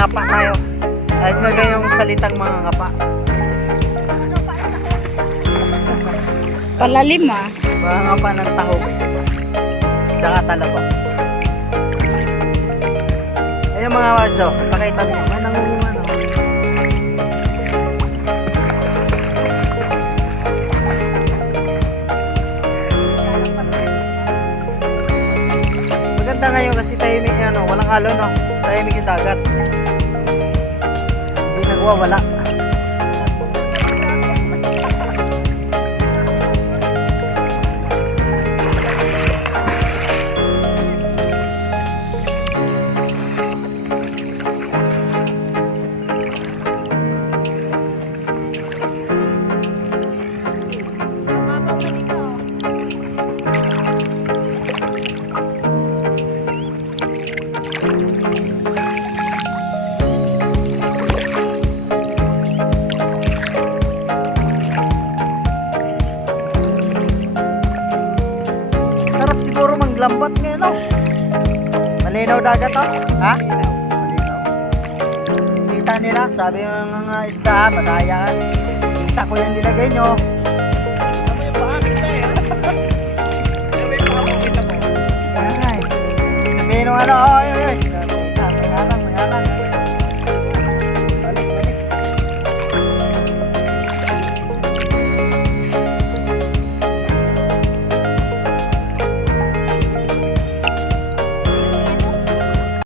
ngapa tayo. Ay nga ganyang salitang mga ngapa. Palalim ah. Mga ngapa ng tahog. Tsaka talaba. Ayun mga wadso, pakita mo. May nangunguhan o. Maganda ngayon kasi tahimik yan o. Walang halo no. Tahimik yung dagat. Hindi nagwawala. Sarap siguro manglambat ngayon no. Malinaw dagat oh. Ha? Malinaw. Kita nila, sabi ng mga isda, patayan. Kita ko yung nilagay nyo. Sabi yung bakit na eh. Sabi yung bakit mo kita mo. Sabihin nung ano, oy.